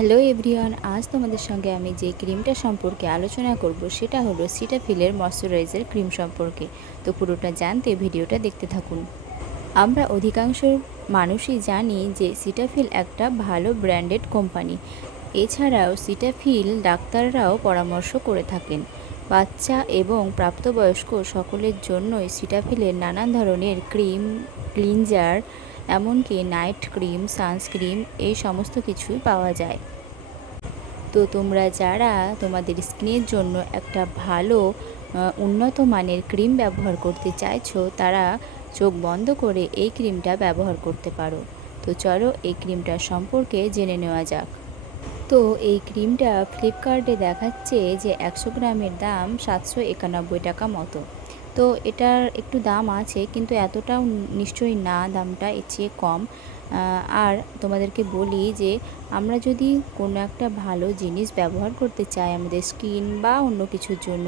Hello everyone, আজ তোমাদের সঙ্গে আমি যে ক্রিমটা সম্পর্কে আলোচনা করব সেটা হলো সিটাফিলের ময়শ্চারাইজার ক্রিম সম্পর্কে। তো পুরোটা জানতে ভিডিওটা দেখতে থাকুন। আমরা অধিকাংশ মানুষই জানি যে সিটাফিল একটা ভালো ব্র্যান্ডেড কোম্পানি। এছাড়াও সিটাফিল ডাক্তাররাও পরামর্শ করে থাকেন। বাচ্চা এবং প্রাপ্তবয়স্ক সকলের জন্যই সিটাফিলের নানান ধরনের ক্রিম, ক্লিনজার, এমনকি নাইট ক্রিম, সানস্ক্রিন এই সমস্ত কিছুই পাওয়া যায়। তো তোমরা যারা তোমাদের স্কিনের জন্য একটা ভালো উন্নত মানের ক্রিম ব্যবহার করতে চাইছো, তারা চোখ বন্ধ করে এই ক্রিমটা ব্যবহার করতে পারো। তো চলো এই ক্রিমটা সম্পর্কে জেনে নেওয়া যাক। তো এই ক্রিমটা ফ্লিপকার্টে দেখাচ্ছে যে 100 গ্রামের দাম 791 টাকা মতো। তো এটার একটু দাম আছে, কিন্তু এতটাও নিশ্চয়ই না, দামটা এর চেয়ে কম। আর তোমাদেরকে বলি যে আমরা যদি কোনো একটা ভালো জিনিস ব্যবহার করতে চাই আমাদের স্কিন বা অন্য কিছুর জন্য,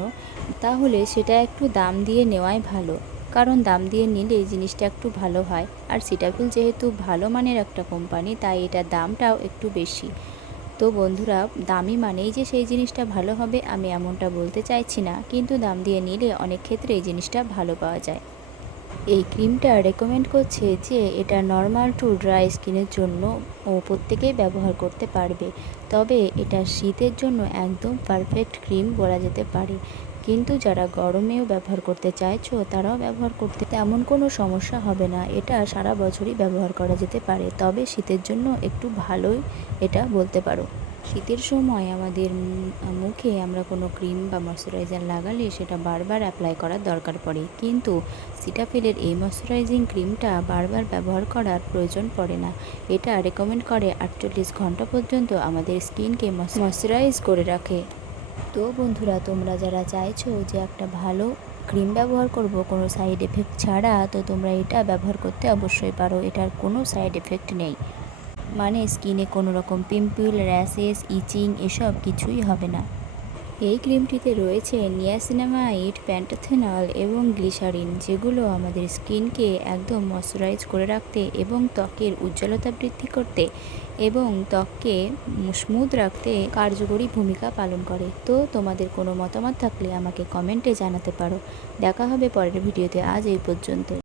তাহলে সেটা একটু দাম দিয়ে নেওয়াই ভালো। কারণ দাম দিয়ে নিলে জিনিসটা একটু ভালো হয়। আর সিটাফিল যেহেতু ভালো মানের একটা কোম্পানি, তাই এটার দামটাও একটু বেশি। তো বন্ধুরা, দামি মানেই যে সেই জিনিসটা ভালো হবে আমি এমনটা বলতে চাইছি না, কিন্তু দাম দিয়ে নিলে অনেক ক্ষেত্রে এই জিনিসটা ভালো পাওয়া যায়। এই ক্রিমটা রেকমেন্ড করছে যে এটা নর্মাল টু ড্রাই স্কিনের জন্য ও প্রত্যেকেই ব্যবহার করতে পারবে। তবে এটা শীতের জন্য একদম পারফেক্ট ক্রিম বলা যেতে পারে। কিন্তু যারা গরমেও ব্যবহার করতে চাইছো তারাও ব্যবহার করতে তেমন কোনো সমস্যা হবে না। এটা সারা বছরই ব্যবহার করা যেতে পারে, তবে শীতের জন্য একটু ভালোই এটা বলতে পারো। শীতের সময় আমাদের মুখে আমরা কোনো ক্রিম বা ময়শ্চারাইজার লাগালে সেটা বারবার অ্যাপ্লাই করার দরকার পড়ে, কিন্তু সিটাফিলের এই ময়শ্চারাইজিং ক্রিমটা বারবার ব্যবহার করার প্রয়োজন পড়ে না। এটা রেকমেন্ড করে 48 ঘন্টা পর্যন্ত আমাদের স্কিনকে ময়শ্চারাইজ করে রাখে। তো বন্ধুরা, তোমরা যারা চাইছো যে একটা ভালো ক্রিম ব্যবহার করব কোনো সাইড এফেক্ট ছাড়া, তো তোমরা এটা ব্যবহার করতে অবশ্যই পারো। এটার কোনো সাইড এফেক্ট নেই, মানে স্কিনে কোনো রকম পিম্পল, র্যাশেস, ইচিং এসব কিছুই হবে না। এই ক্রিমটিতে রয়েছে নিয়াসিনামাইড, প্যান্টোথেনল এবং গ্লিসারিন, যেগুলো আমাদের স্কিনকে একদম ময়শ্চারাইজ করে রাখতে এবং ত্বকের উজ্জ্বলতা বৃদ্ধি করতে এবং ত্বককে স্মুথ রাখতে কার্যকরী ভূমিকা পালন করে। তো তোমাদের কোনো মতামত থাকলে আমাকে কমেন্টে জানাতে পারো। দেখা হবে পরের ভিডিওতে। আজ এই পর্যন্ত।